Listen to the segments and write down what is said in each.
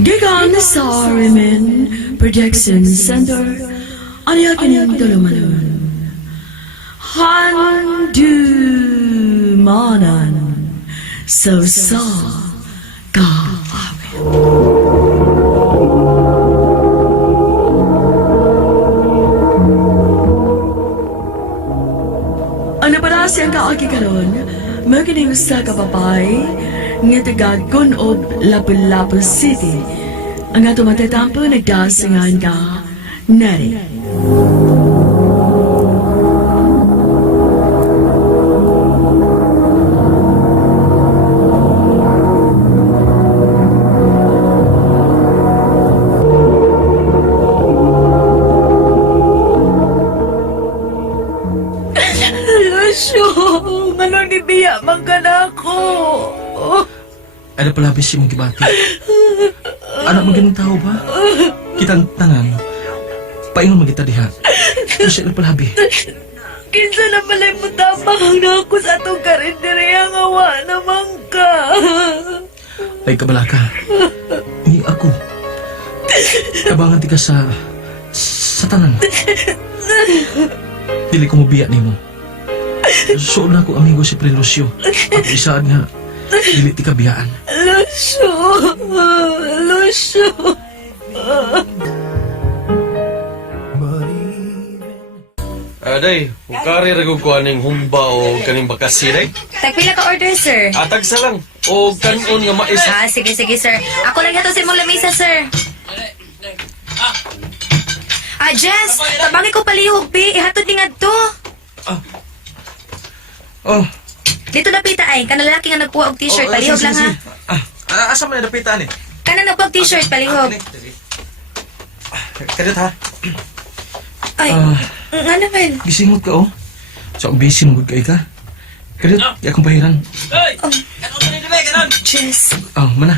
Gigan sa Rimin Projection Center, anya kining tulumanon. Handumanan sa kaawit. Ano pala siyang kaagi karon? Magkinig sa kapapay nga taga Gunob, Lapu-Lapu City. Ang ato matatampo nagdasangan ka nari. Lasyo, anong nibiya man ka na ako? Ano pala bisi mong gibati? Anak mo ganun tao ba? Kitang tanan. Paingon magita diha. Kasi ano pala bi? Kinsa na malay mo tapang na ako sa atong karindere ang awa naman ka. Ay kabalaka. Ni ako. Kabangan ti ka sa tanan. Dili ko mabiya nimo. So na ko amigo si Pre Lucio. Ako isaan nga dili ti kabiyaan. Lasyo. Day, ukari ra gud ko aning humba o kaning bakasi day. Tagpila ka order, sir. Atag sa lang. O kanon nga mais. Sige, sir. Ako lang hatod sa imong lamisa, sir. Jess, tabangi ko palihog, bi. Ihatod ni ngadto. Oh. Dito na pita ay, kana lalaki nga nagkuha og t-shirt, palihog lang ha. Asa man napitaan eh? Kana nagkuha og t-shirt, palihog. Kadit ha? Ay, nga naman. Gisingot ka oh. So busy mong kay ka. Kadit, akong pahiran. Jess, Oh, mana.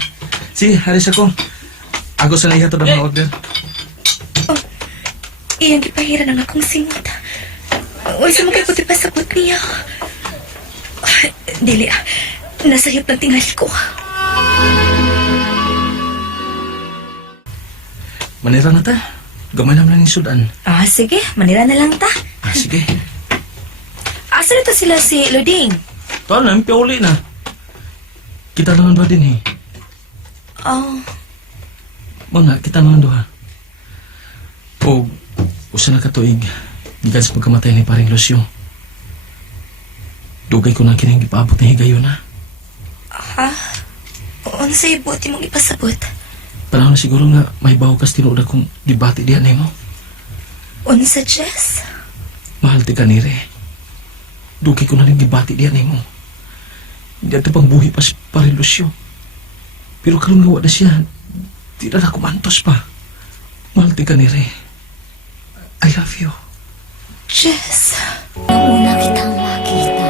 Sige, halis ako. Ako sa naihatod ang mga order. iyang gipahiran ang akong singot. Uy, sa mga puti pa sabot niya. Dili, nasayop lang tingali ko. Manira na ta. Gamay naman lang yung sudan. Sige, manira na lang ta. Sige. Asa nito sila si Luding? Tuan na, piuli na. Kita naman ba din eh? Mga, kita naman doha. O, usa na katuig. Gikan sa pagkamatay ni paring Lucio. Dugay ko na kining ipaabot ni Higayon na. Unsay buti mong ipasabot? Panahon na siguro nga may baho kas tinuod kong dibati diyan mo. Unsa, Jess? Mahal ti kanire. Dugay ko na rin dibati diyan mo. Hindi ito pang buhi pa si paring Lucio. Pero kalong gawa na siya, di na kumantos pa. Mahal ti kanire. I love you. Jess. Una kitang makita.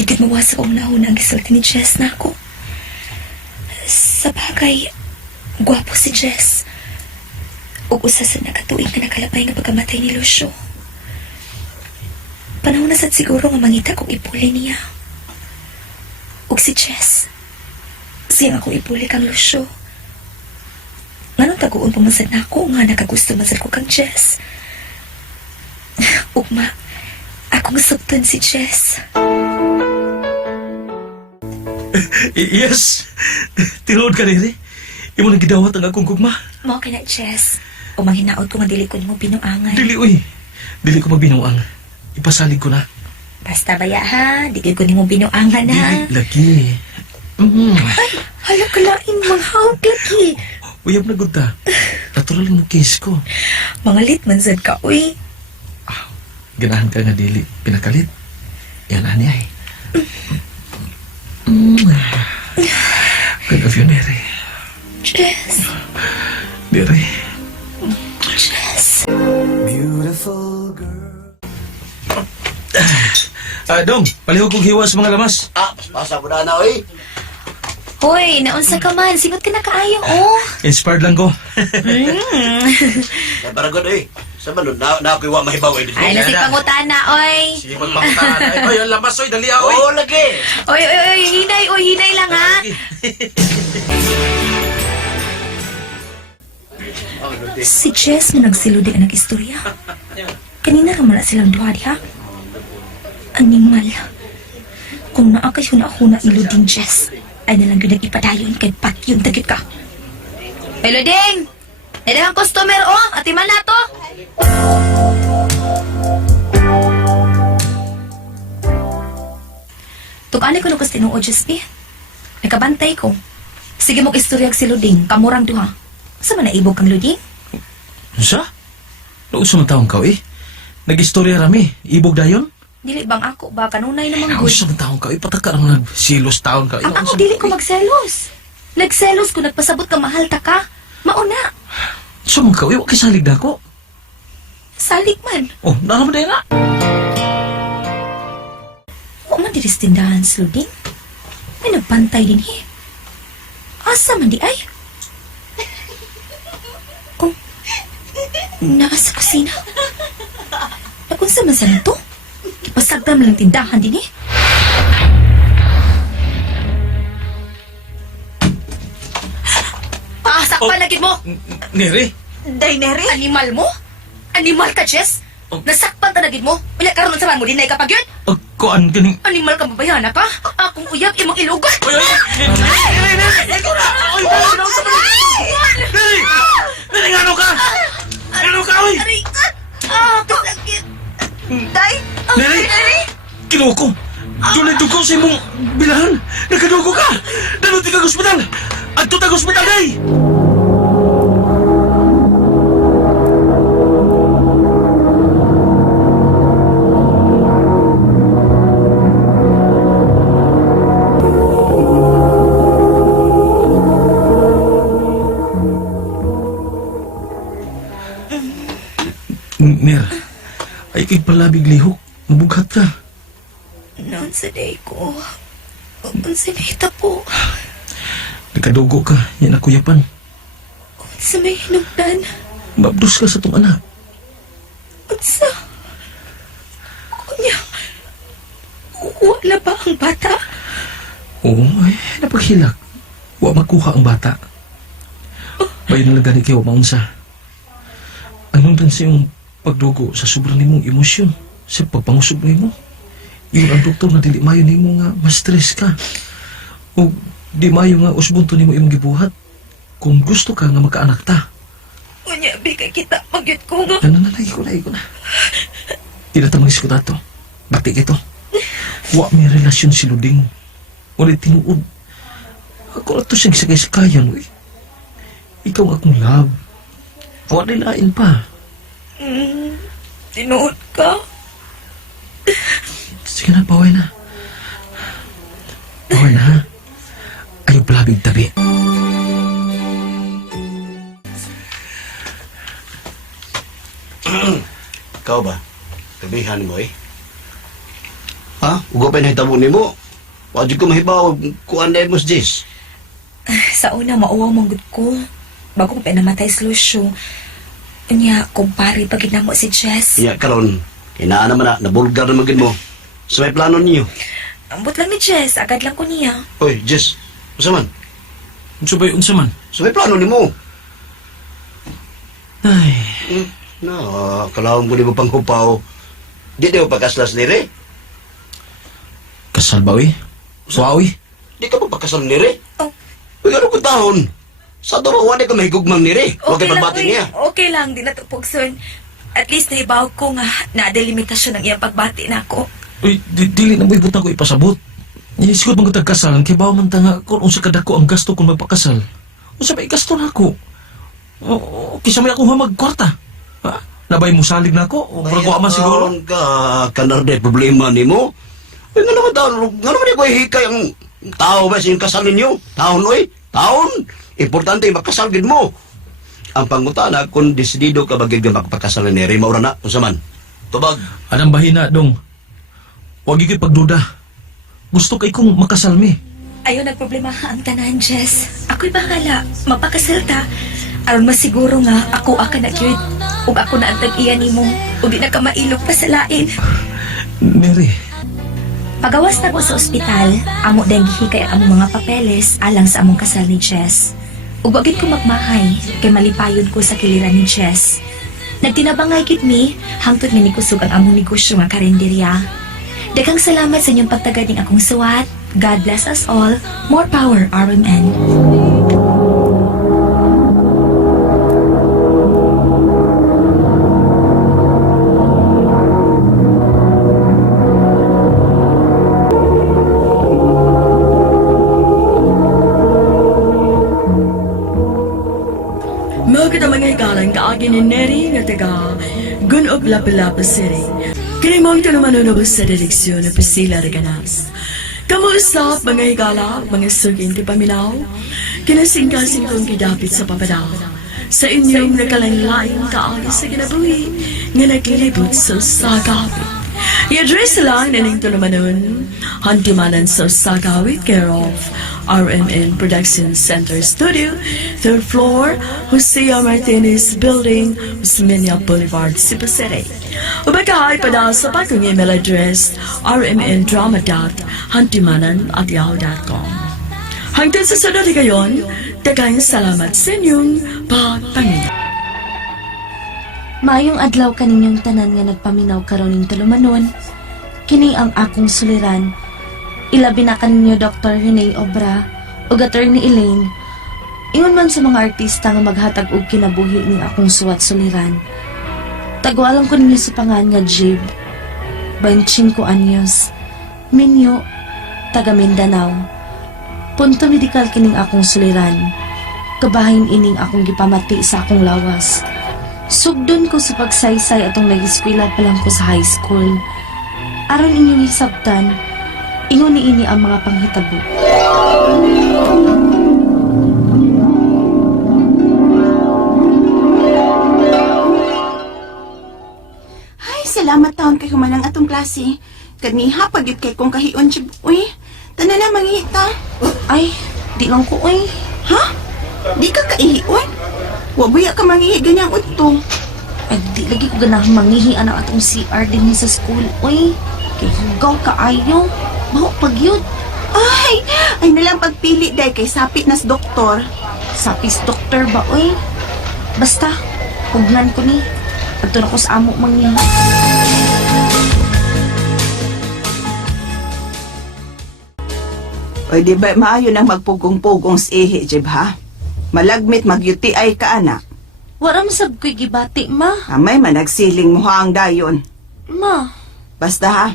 Ikit mawasa kong nahuna ang gisulti ni Jess na ako. Sa bagay, gwapo si Jess. Ug usa sa nakatuig na nakalabay nga pagkamatay ni Lucio. Panahon na sad siguro nga mangita kong ipuli niya. Ug si Jess, siya ako ipuli kang Lucio. Nganong taguon pumasad na ako nga nakagusto masad ko kang Jess. Ugma, akong subton si Jess. Yes. Tinuod ka rin eh. Imo nang gidawat ang akong gugma. Mao kay na Jess. O manghinaot ko nga dili ko nimo binuangan. Dili, uy. Dili ko magbinuang. Ipasalig ko na. Basta baya ha, dili ko nimo binuangan ha. Dili, lagi. Ay, hala kalaing manghawak lagi. Uyab na gud ta. Natural mo kiss ko. Mangalit man sad ka, uy. Ganahan ka nga dili. Pinakalit. Yan ani ay. Good of you, Neri. Jess. Neri. Jess. Beautiful girl. Dong, palihog kong hiwa sa mga lamas. Basa mo na, oy. Hoy, naunsa ka man? Singot ka na kaayo, oh. Inspired lang ko. Baragod, oy. Sa balon, na ako'y wa mahibaw eh. Ay, nasig pangutana, oy. Sige, magpangutahan. Oy, ang lamas, oy, dali, oy. Oo, lagi. Oy, hinay lang, ha? Si Jess na nagsiludi ang nag-istorya. Kanina naman na silang duha diha. Animal. Kung naa kayo na ako na iluding Jess, ay nalang yun nag-ipadayon kay Pat yung dagit ka. Hello, Ding! Nadahang customer, oh! Atiman na to! Tukani ko nung tinuod, Jess, eh. Nakabantay ko. Sige mong istoryag si Luding, kamurang duha. Sa man naibog kang Luding? Sa? Noon sa taong ka, eh. Nag-istorya rami. Ibog dayon? Dili bang ako ba? Kanunay namang Ako good. sa taong ka, eh. Pataka naman nagsilos taong ka. Ang ako dili ko magselos. Nagselos ko nagpasabot ka mahal ta ka. Mauna. Sa mga ka, eh. Huwag kisalig na ako. Salig man. Oh, naraman na na. Huwag man diris tindahan si Luding. May nagbantay din eh. Asa man di ay? Oh, naa sa kusina. Nakunsa man sa nito? Ipasagdam lang tindahan din eh. Sakpan lagid mo! Nere? Dainere? Animal mo? Animal ka, Jess? Nasakpan ta lagid mo? Wala karon sa man mo dinay kapag yun? Kuan ganing... Animal ka babayana ka? Akong uyab imong ilugot. Oy, oy! Nere, ngano ka? Ngano ka, oy? Aray! Kasakit! Day! Nere! Kinuha ko! Doon ay dugo sa imong bilahan! Nakadugo ka! Danuti ka ospital! Adto tag ospital, day! Ner, ay kay palabig lihok. Mabughat ka. Noon sa day ko, unsa po, Nakadugo ka. Yan ako yapan. unsa may hinugdan, Mabdos ka sa tong anak. unsa. Kunya, wala ba ang bata? Oo, ay, napaghilak. Wa makuha ang bata. Bayan na lang gani kayo, maunsa. Anong dan sa iyong pagdugo sa sobrang nimong emosyon sa pagpangusog nimo? Yung ang doktor na dili mayo nimo nga ma-stress ka. O di mayo nga usbunto nimo imong gibuhat. Kung gusto ka nga magkaanak ta. Kunya, bigay kita, magyut ko nga. Lagi ko na. Tinatamangis ko dato. Bati kito. Wa may relasyon si Luding. Ulit tinuod. Ako na to siyang sakay-sakayan, uy. Ikaw ang akong love. Wa nilain pa. Tinuod ka? Sige na, paway na. Paway na, ha? Ayaw palabig tabi. Ikaw ba? Tabihan mo eh. Ha? Ugo pa yung hitabo ni mo. Wajud ko mahibaw kuan na mo si Jess. Sa una, mauwaw mong good ko. Bago ko pa namatay sa Lucio. Kanya, kumpari pag ginamo si Jess. Iya karon, kinaan naman na, nabulgar naman gid mo. Sa may plano niyo. Ambot lang ni Jess, agad lang ko niya. Oy, Jess, unsa man? Unsa ba unsa man? Sa may plano ni mo. Ay, Kalawang mo di mo pang hupaw. Di mo pagkaslas nire. kasal ba, uy? Wa, uy? Di ka pa pagkasal nire. Oh. Uy, ano ko taon? Sa dawa, wala ka mahigugmang nire. Huwag Okay kay lang, pagbati uy. niya. Okay lang, di na to pugson. At least naibaw ko nga na delimitasyon ng iyang pagbati na ako. Uy, dili na mo ibutang ko ipasabot. Isikot mong katagkasalan, kay bawa man tanga kung unsa kadako ang gasto kung magpakasal. Unsa ba igasto na ako? O, kisa may ako magkwarta. Ha? Nabay mo salig na ako? O, murag wa man siguro? Karon ka, kanarde problema ni mo. Uy, nga naman taon, nga naman ko hikay ang tao ba sa yung kasal ninyo? Taon, uy, taon. Importante yung makasal gid mo. Ang pangutana, kung desidido ka bagay ka makapakasal ni Rima, ura na, kung saman. Tubag. Anang bahina, dong. Huwag ikay pagduda. Gusto kay kong makasal mi. Ayaw nagproblema ang tanan, Jess. Ako'y bahala. Magpakasal ta. Aron masiguro nga ako aka na gyud ug ako na ang tag-iya nimo ug di na ka mailog pa sa lain. Neri, Pagawas na ko sa ospital, amo din gihikay ang among mga papeles alang sa among kasal ni Jess. Ug wagid ko magmahay kay malipayon ko sa kiliran ni Jess. Nagtinabangay gid mi hangtod nga nikusog ang among negosyo nga karinderya. Daghang salamat sa inyong pagtagad ning akong suwat. God bless us all. More power, RMN. Mga kita mga hikalang kaagi ni Neri nga taga Gunog Lapu-Lapu City. Kini mo ito naman unubos sa direksyon ng Priscilla Reganas. Kamusta mga higala, mga sugin ti paminaw? Kinasing-kasing kong kidapit sa papadaw. Sa inyong nakalanglaing kaagi sa kinabuhi nga naglilibot sa sagawit. I-address lang na nito naman nun, hantimanan sa sagawit care of RMN Production Center Studio, 3rd floor, Jose Martinez Building, Usmeña Boulevard, Cebu City. Ubagay pada sa pagkong email address rmndrama.hantimanan@yahoo.com. Hanggang sa sunod ngayon, daghang salamat sa inyong pagpaminaw. Maayong adlaw kaninyong tanan nga nagpaminaw karon ning tulumanon. Kini ang akong suliran. Ilabi na kaninyo Dr. Renee Obra ug Attorney Elaine. Ingon man sa mga artista nga maghatag og kinabuhi ning akong suwat suliran. Tagwalan ko ninyo sa pangan nga Jib. 25 anyos. Minyo, taga Mindanao. Punto medikal kining akong suliran. Kabahin ining akong gipamati sa akong lawas. Sugdon ko sa pagsaysay atong nag-eskwela pa lang ko sa high school. Aron inyong hisabtan, ingon niini ang mga panghitabo. Ay, salamat taon kay humanang atong klase. Kaniha pagyud kay kong kahiyon siya. Uy, tanan na mangihita. Ay, di lang ko ay. Ha? Di ka kaihiyon? Wabuya ka mangihi ganyang udto. Ay, di lagi ko ganang mangihi ang atong CR din sa school. Uy, kay hugaw ka ayo. Maho pagyud. Ay nalang pagpili day kay sapit nas doktor. Sapis doktor ba, uy? Basta, hugnan ko ni. Pagto na ko sa amo mangihi. Oy, di ba maayo nang magpugong-pugong sa ihi, Jeb, ha? Malagmit mag-UTI ka, anak. Waram sab ko'y gibati, ma. Amay managsiling mo ang dayon. Ma, Basta ha,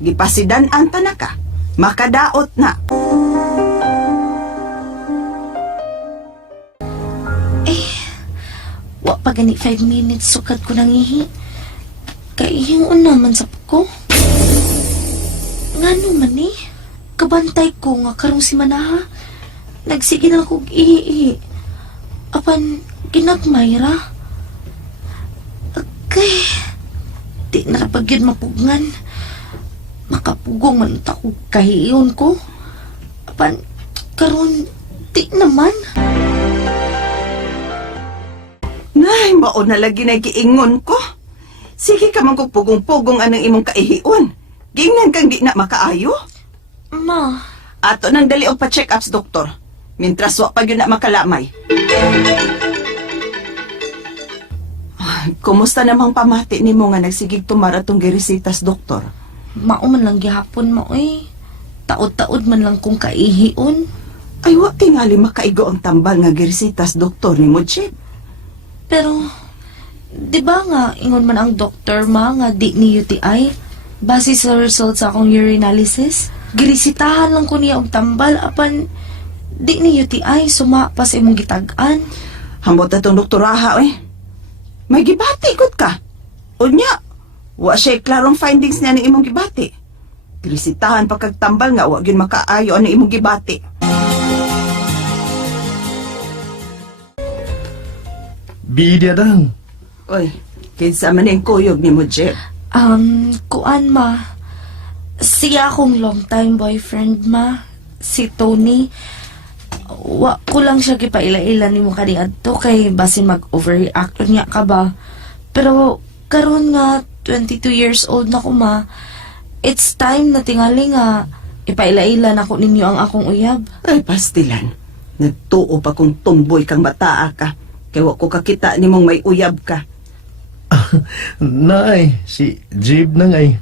gipasidan ang tanaka. Makadaot na. wa pa gani 5 minutes sukad ko nangihi. Kaihingon naman sa ko. Ngano man ni? Kabantay ko nga karong si Manaha. Nagsige na kog ihi. Apan ginagmayra. Okay. Di na pagyud mapugngan. Makapugong man ta ko kahiyon ko. Apan karon di naman. Nay, mao na lagi na giingon ko. Sige ka man kog pugong-pugong anang imong kaihion. Gingnan kang di na makaayo. Ma, Ato nang dali og pa-check-ups, doktor. Mintras wa pa gyud na makalamay. Kumusta namang pamati nimo nga nagsigig tumar atong girisitas, doktor? mao man lang gihapon mo eh. Taod-taod man lang kung kaihion. Ay, wa tingali makaigo ang tambal nga girisitas, doktor ni Mujib. Pero, di ba nga, ingon man ang doktor ma nga di ni UTI? Base sa results sa akong urinalysis, girisitahan lang ko niya og tambal, apan di ni UTI, suma pa sa imong gitag-an. Hambot atong doktoraha, eh. May gibati gud ka. Unya, wa siya klarong findings niya ng imong gibati. Girisitahan pa kag tambal nga wa gyud makaayo ang imong gibati. Bidia dang. Oy, kinsa man ang kuyog ni Mujib? Kuan ma, siya akong long time boyfriend ma, si Tony. Wa ko lang siya gipaila-ila ni mo kaniadto kay basin mag-overreact niya ka ba. Pero karon nga 22 years old na ko ma, it's time na tingali nga ipaila-ila na ko ninyo ang akong uyab. Ay, pastilan. Nagtuo pa kung tumboy kang bataa ka. Kaya wa ko kakita ni mong may uyab ka. Nay, si Jib na ngay.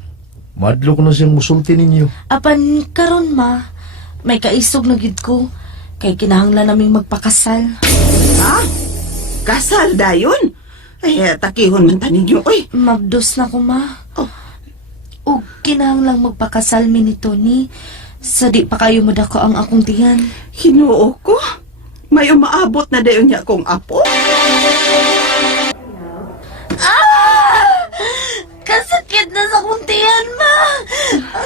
Madlo ko na siyang musulti ninyo. Apan karon ma, may kaisog na gid ko kay kinahanglan naming magpakasal. Ha? Kasal dayon? Ay, takihon man ta ninyo. Uy, Mabdos na ko ma. Oh. Ug kinahanglang magpakasal mi ni Tony sa di pa kayo madako ang akong tiyan. hinuo ko. May umaabot na dayon niya kong apo. Kasakit na sa akong tiyan ma.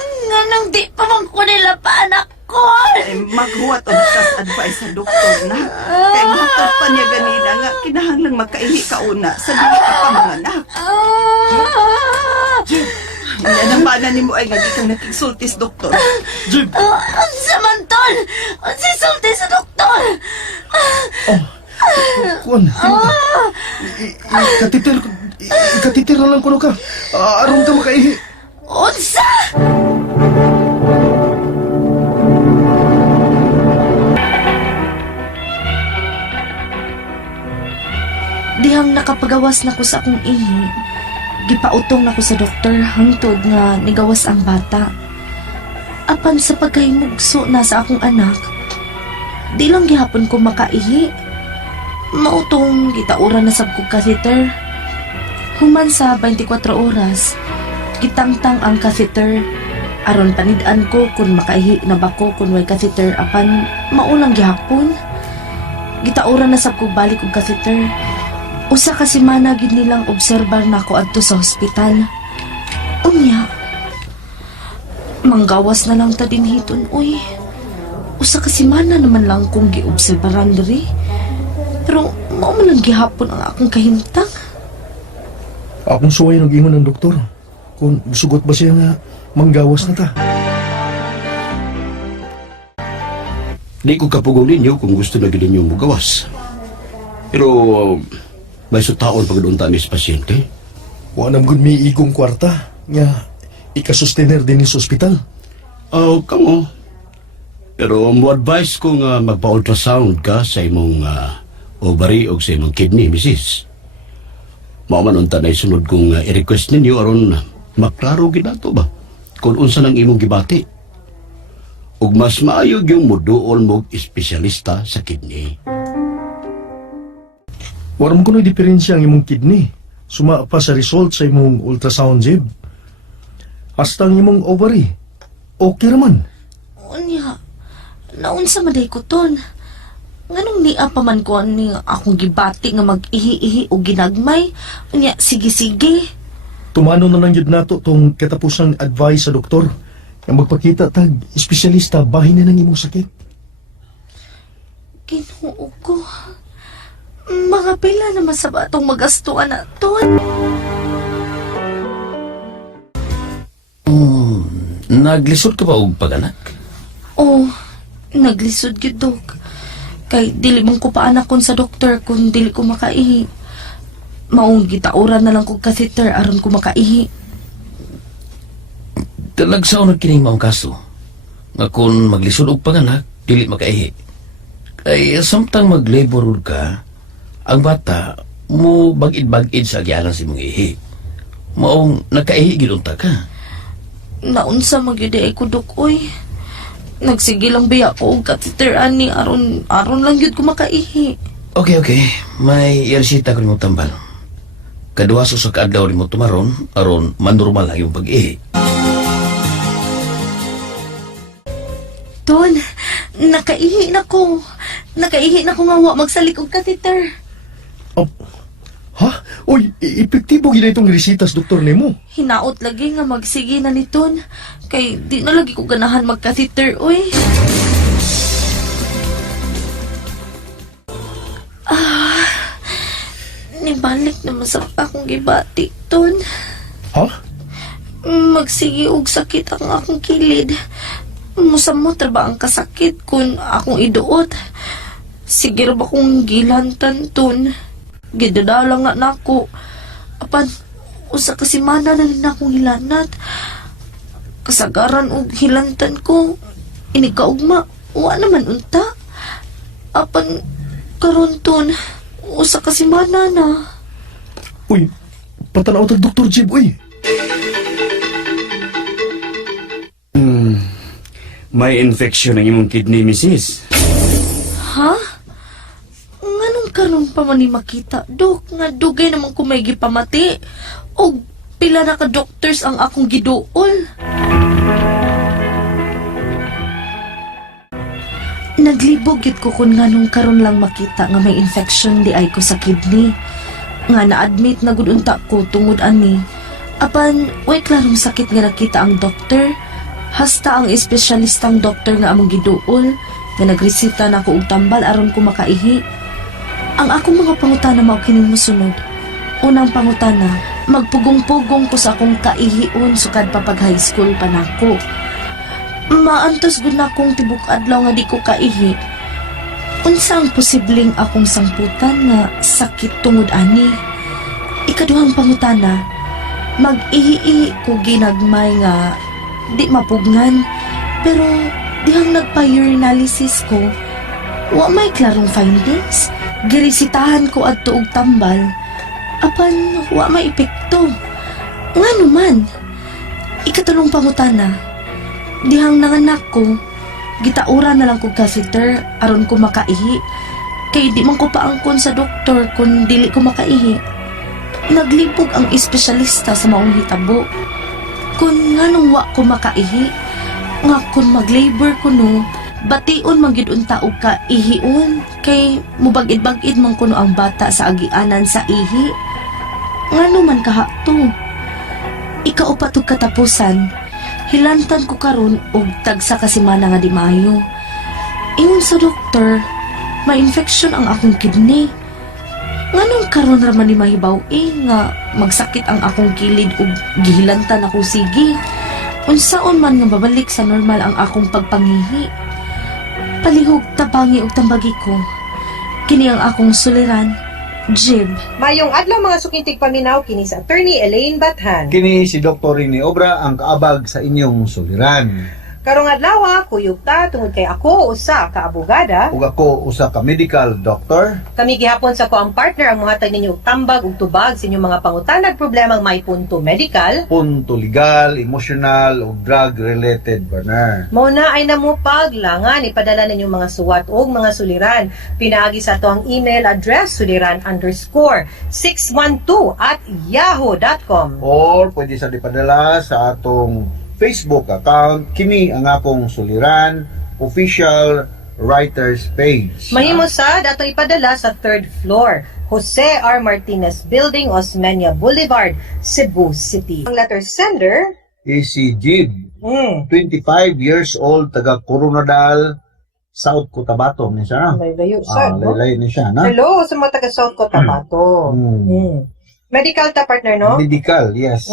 Nga nang di pa man ko nila pa anak ko. Ay, maghuwat o tas advice sa doktor na. Kaya mahatod pa niya ganina nga kinahanglang makaihi ka una sa dili ka pa mga anak. Nanambanan ni mo ay nga di kang nakigsultis, doktor. Jib! Ang samantol! Ang sisulti sa doktor! Kuan, ikatitir na lang ko ka. Aron ka makaihi. Unsa? Dihang nakapagawas na ko sa akong ihi, gipautong na ko sa doktor hangtod nga nigawas ang bata. Apan sa pagkahimugso na sa akong anak, di lang gihapon ko makaihi. Mautong gitauran na sab kog catheter. Human sa 24 oras, gitangtang ang catheter. Aron panid-an ko kung makaihi na ba ko kung way catheter apan maulang gihapon. Gitauran na sab kog balik og catheter. Usa ka semana gid nilang obserbar nako adto sa ospital. Unya, manggawas na lang ta dinhiton uy. Usa ka semana naman lang kong giobserbaran diri. Pero mao man lang gihapon ang akong kahimtang. Akong suway nag-ingon ng doktor. Kung sugot ba siya nga manggawas na ta. Di ko kapugong ninyo kung gusto na gid ninyo mugawas. Pero may sutaon pag doon tamis pasyente. Wanam gud may igong kwarta. Nga, ikasustener din sa ospital. Oh, kamo. Pero mo advice ko nga magpa-ultrasound ka sa imong ovary o sa imong kidney, misis. Mauman unta na isunod kong i-request ninyo aron maklaro gid nato ba kung unsa nang imong gibati. Ug mas maayog yung muduol mo espesyalista sa kidney. Waram ko na diferensya ang imong kidney. Suma pa sa result sa imong ultrasound, Jib. Hasta ang imong ovary. Okay raman. Unya, naunsa maday ko ton. Nganong niya pa man ko ni akong gibati nga mag-ihi-ihi o ginagmay. Unya, sige-sige. Tumano na lang yun nato tong katapusang advice sa doktor nga magpakita tag espesyalista bahin na ng imong sakit. Ginoo ko. Mga pila naman sa batong magastuan na ton. Naglisod ka ba og pag-anak? Oh, naglisod gyud dok. Kay dili man ko pa anak kon sa doktor kung dili ko makaihi. Maong gitauran na lang kog catheter aron ko makaihi. Talagsaon na kining maong kaso. Nga kung maglisod og pag-anak, dili makaihi. Kay samtang mag-labor ka, ang bata mo bagid-bagid sa agyanan si mong ihi. Maong nakaihi gidunta ka. Naunsa magyud ay ko dok oy. Nagsige lang biya ko og catheter ani aron lang gyud ko makaihi. Okay. May iresita ko rin mo tambal. Kadua sa kaadlaw rin mo tumaron, aron manormal lang yung pag-ihi. Ton, nakaihi na ko. Nakaihi na ko nga wa magsalik og catheter. Ha? Uy, epektibo gina itong resitas doktor nimo. Hinaot lagi nga magsige na ni Ton. Kay di na lagi ko ganahan mag-catheter, oy. Nibalik naman sa akong gibati, Ton. Ha? Magsige og sakit ang akong kilid. Musamot ra ba ang kasakit kung akong iduot? Sige ra ba kong gilantan ton? Gidadala nga nako. Apan, usa ka semana na rin akong hilanat. Kasagaran og hilantan ko. Inikaugma, wa naman unta. Apan, karon ton, usa ka semana na. Uy, patanaw tag Dr. Jib, uy. May infection ang imong kidney, Mrs. Ha? Nganong karon pa man ni makita, Dok, nga dugay naman ko may gipamati. O pila na ka doctors ang akong giduol. Naglibog yun ko kung nganong karon lang makita nga may infection di ay ko sa kidney. Nga na-admit na gudunta ko tungod ani. Apan, way klarong sakit nga nakita ang doktor. Hasta ang espesyalistang doktor nga among giduol nga nagresita na ko og tambal aron ko makaihi. Ang akong mga pangutana mao kining mosunod. Unang pangutana, magpugong-pugong ko sa akong kaihion sukad pa pag high school pa nako. Maantos gud na akong tibok adlaw nga di ko kaihi. Unsa ang posibleng akong sangputan nga sakit tungod ani? Ikaduhang pangutana, mag-ihi ko ginagmay nga di mapugngan, pero dihang nagpa-urinalysis ko, wa may klarong findings. Girisitahan ko adto og tambal, apan wa may epekto. Ngano man? Ikatulong pangutana, dihang nanganak ko, gitaura na lang ko catheter aron ko makaihi. Kay di man ko paangkon sa doktor kung dili ko makaihi. Naglibog ang espesyalista sa maong hitabo. Kung nganong wa ko makaihi, nga kung mag-labor ko no, bation man gyud unta og kaihion, kay mubagid-bagid man kuno ang bata sa agianan sa ihi. Ngano man kahato. Ikaupat og katapusan, hilantan ko karon og tagsa ka semana nga di maayo. Ingon sa doktor, may infection ang akong kidney. Nganong karon ra man ni mahibaw nga magsakit ang akong kilid ug gihilantan ako sige. Unsaon man nga babalik sa normal ang akong pagpangihi. Palihog tabangi ug tambagi ko. Kini ang akong suliran, Jib. Mayong adlaw mga sukintig paminaw kini sa Attorney Elaine Bathan. Kini si Dr. Rene Obra ang kaabag sa inyong suliran. Karong adlaw kuyog ta tungod kay ako usa ka abogada. Ug ako usa ka medical doctor. Kami gihapon sa ko ang partner ang muhatag ninyo og tambag ug tubag sa inyong mga pangutanag problemang may punto medical. Punto legal, emotional ug drug-related, partner. Mao na ay namupaglangan ipadala ninyong mga suwat ug mga suliran. Pinaagi sa to ang email address suliran_612@yahoo.com. Or pwede sa dipadala sa atong Facebook account, kini ang akong suliran, official writers page. Mahimo sad ato ipadala sa 3rd floor, Jose R. Martinez Building, Osmeña Boulevard, Cebu City. Ang letter sender, Is si Jib, 25 years old, taga Coronadal, South Cotabato ni siya. layo sad, no? Laylay ni siya, na? Hello sa mga taga South Cotabato. Medical ta partner, no? Medical, yes.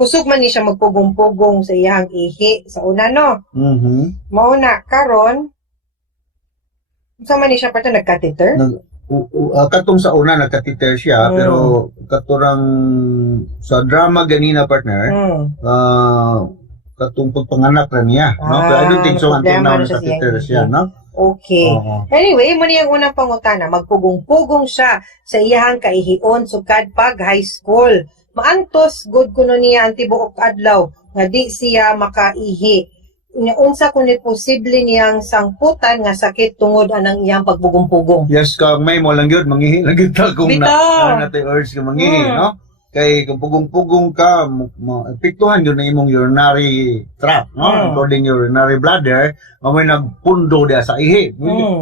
Kusog man ni siya magpugong-pugong sa iyang ihi sa una, no? Mhm. Mauna, karon, sa man ni siya partner, nag-catheter? Katong sa una nagkatiter siya, pero katurang sa drama ganina, partner, katong pagpanganak na niya, no? Pero I don't think so until problema now na siya nagkatiter siya. siya, no? Okay. Oo. Anyway, mo niyang unang pangutana, magpugong-pugong siya sa iyang kaihion sukad pag high school. Maantos good kuno niya ang tibuok adlaw nga di siya makaihi. Unsa kuno posible niyang sangputan nga sakit tungod anang iyang pagbugong-pugong. Yes, kung may mo lang yun, mangihi lang yun ta kung Bitaw. natin urge ka mangihi, no? Kay kung pugong-pugong ka, epektuhan yun na imong urinary tract, no? Including urinary bladder, may nagpundo dia sa ihi.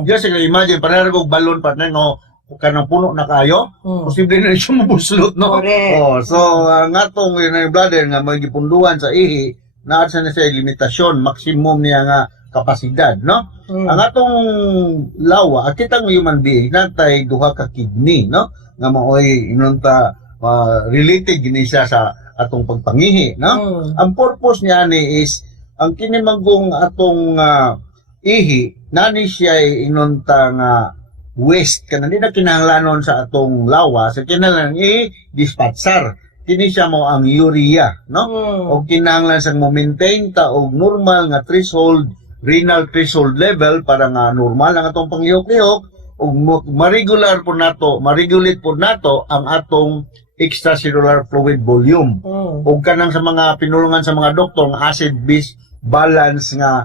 Just imagine, parang kong balon partner, no? Kanang puno na kayo, posible na siya mabuslot, no? Correct. Oh, so, nga tong urinary bladder nga may gipunduhan sa ihi, naasa na siya limitasyon, maximum niya nga kapasidad, no? Ang atong lawa, kitang human being, natay duha ka kidney, no? Nga maoy inunta related gini siya sa atong pagpangihi, no? Ang purpose niya ni is ang kinimagong atong ihi nani siya inunta nga waste kana di na kinahanglanon sa atong lawas sa kinahanglan i-dispatsar kini siya mo ang urea no o kinahanglan sang mo-maintain ta og normal nga threshold renal threshold level para nga normal ang atong panghiyok-lihok ug ma-regular po nato ma-regulate po nato ang atong extracellular fluid volume ug kanang sa mga pinulungan sa mga doktor nga acid base balance nga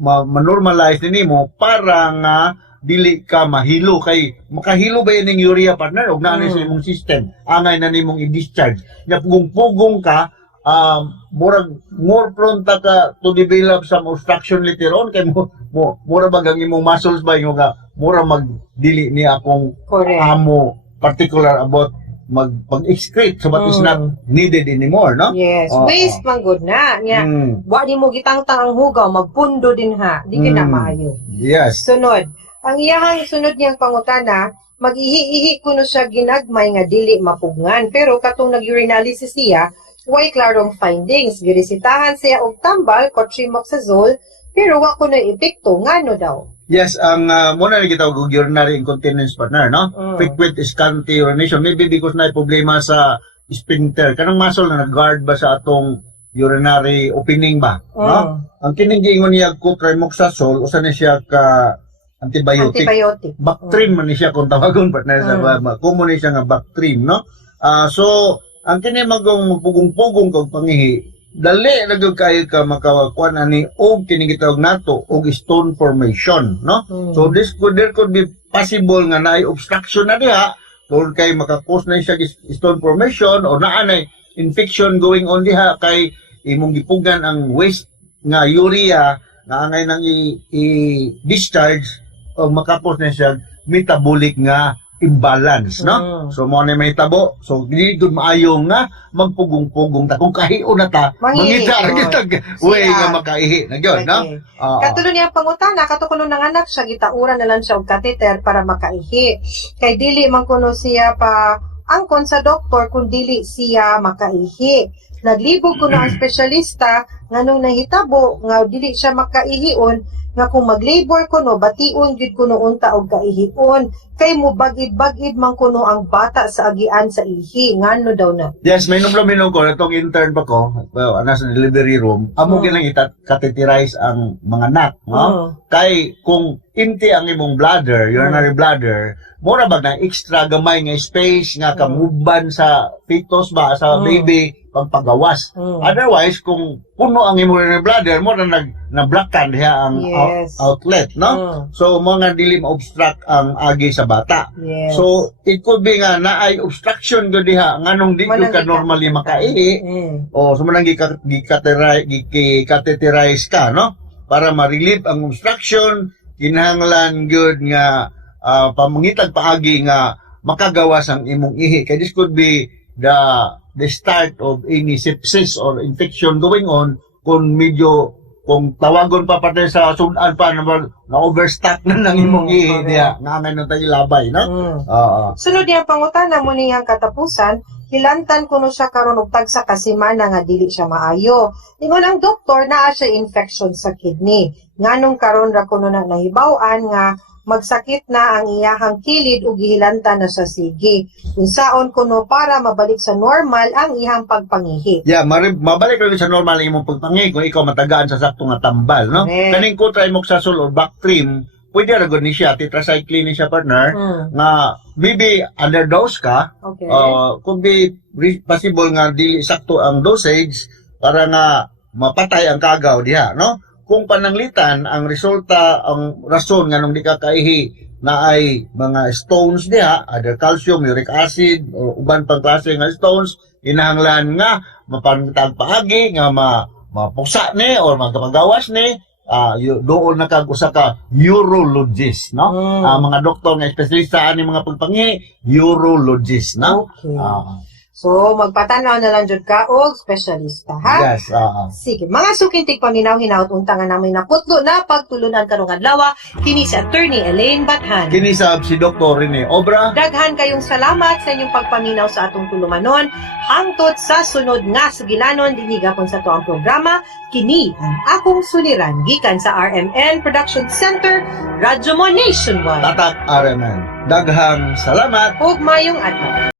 ma-normalize nimo para nga dili ka mahilo kay makahilo ba ining urea partner og naa sa imong system angay na nimong i-discharge nya pugong-pugong ka murag more prone ta ka to develop some obstruction later on kay mura bag ang imong muscles ba yung nga mura magdili ni akong Correct. amo particular about mag-excrete so but is not needed anymore no Yes, waste man good na. Nya, wa di mo gitangtang ang hugaw, magpundo din ha. Di ka na maayo. yes Sunod, ang iyahang sunod niyang pangutana, mag-ihi-ihi kuno siya ginagmay nga dili mapugngan. Pero katong nag-urinalysis siya, way klarong findings. Girisitahan siya og tambal, cotrimoxazole, pero wa kuno epekto. Ngano daw? Yes, ang muna na kita og urinary incontinence partner, no? Frequent scanty urination. Maybe because na problema sa sphincter. Kanang muscle na nag-guard ba sa atong urinary opening ba? No? Ang kining giingon niya cotrimoxazole, usa na siya ka antibiotic. Bactrim man ni siya kung tawagon partner sa common ni siya nga Bactrim, no? So, ang kini magong pugong-pugong kag pangihi, dali na gyud kayo ka makakuan ani og kini gitawag nato og stone formation no so there could be possible nga naay obstruction na diha or kay maka-cause na siya stone formation o naa na infection going on diha kay imong gipugan ang waste nga urea nga angay nang i-discharge o maka-cause na siya metabolic nga imbalance, no? So, mo na may tabo. So, hindi doon maayo nga magpugong-pugong ta. Kung kahiyo na ta, mangita na kita. Uy, nga makaihi. Na yun, no? Katulo niya pangutana, katukuno ng anak siya, gitaura na lang siya og catheter para makaihi. Kay dili man kuno siya pa angkon sa doktor kung dili siya makaihi. Naglibog kuno ang espesyalista nga nung nahitabo nga dili siya makaihon nga kung mag-labor kuno bation gid kuno unta og kaihion kay mo bagid-bagid man kuno ang bata sa agian sa ihi ngano daw na. Yes, may numlo ko itong intern pa ko, nasa delivery room. Amo gilang ikateterize ang mga anak, no? Kay kung empty ang imong bladder, urinary bladder, mura ba na extra gamay nga space nga kamuban sa fetus ba sa baby pagpagawas. Otherwise kung puno ang imong urinary bladder, mo na blockan diha ang outlet, no? So mo nga dili ma-obstruct ang agi sa bata. Yes. So it could be nga naay obstruction gud diha nganong di gyud ka normally makaihi. O so manang gi-catheterize ka, no? Para ma-relieve ang obstruction, kinahanglan gyud nga pamangitag paagi nga makagawas ang imong ihi. Kay this could be the start of any sepsis or infection going on kung tawagon pa pati sa sudan pa na overstock na ng imong ihi diya nga na tayo labay, no? Sunod yung pangutana mo niyang katapusan, hilantan kuno siya karon og tagsa ka semana nga dili siya maayo. Ingon ang doktor naa siya infection sa kidney. Nganong karon ra kuno na nahibaw-an nga magsakit na ang iyahang kilid ug gihilantan na sa sige. Unsaon kuno para mabalik sa normal ang iyang pagpangihi. Yeah, mabalik rin sa normal ang imong pagpangihi kung ikaw matagaan sa sakto nga tambal, no? Kaning cotrimoxazole or Bactrim, pwede ra gud ni siya, tetracycline ni siya partner, nga maybe underdose ka, could be possible nga dili sakto ang dosage para nga mapatay ang kagaw diha, no? Kung pananglitan, ang resulta, ang rason nga nung di ka kaihi na ay mga stones diha, either calcium, uric acid, o uban pang klase nga stones, inahanglan nga mapangitag paagi, nga mapuksa ni or magkapagawas ni, doon na kag-usa ka urologist, no? Mga doktor nga espesyalista ani mga pagpangi, urologist, no? Okay. So, magpatanaw na lang jud ka og espesyalista, ha? Yes, Sige, mga sukintig paminaw hinaut unta nga namin naputlo na pagtulunan karong adlaw kini si Attorney Elaine Bathan. Kinisab si Dr. Rene Obra. Daghan kayong salamat sa inyong pagpaminaw sa atong tulumanon hangtod sa sunod nga sugilanon dinhi gapon sa to ang programa kini ang akong suliran gikan sa RMN Production Center Radyo Mo Nationwide. Tatak RMN. Daghang salamat. Ug mayong adlaw.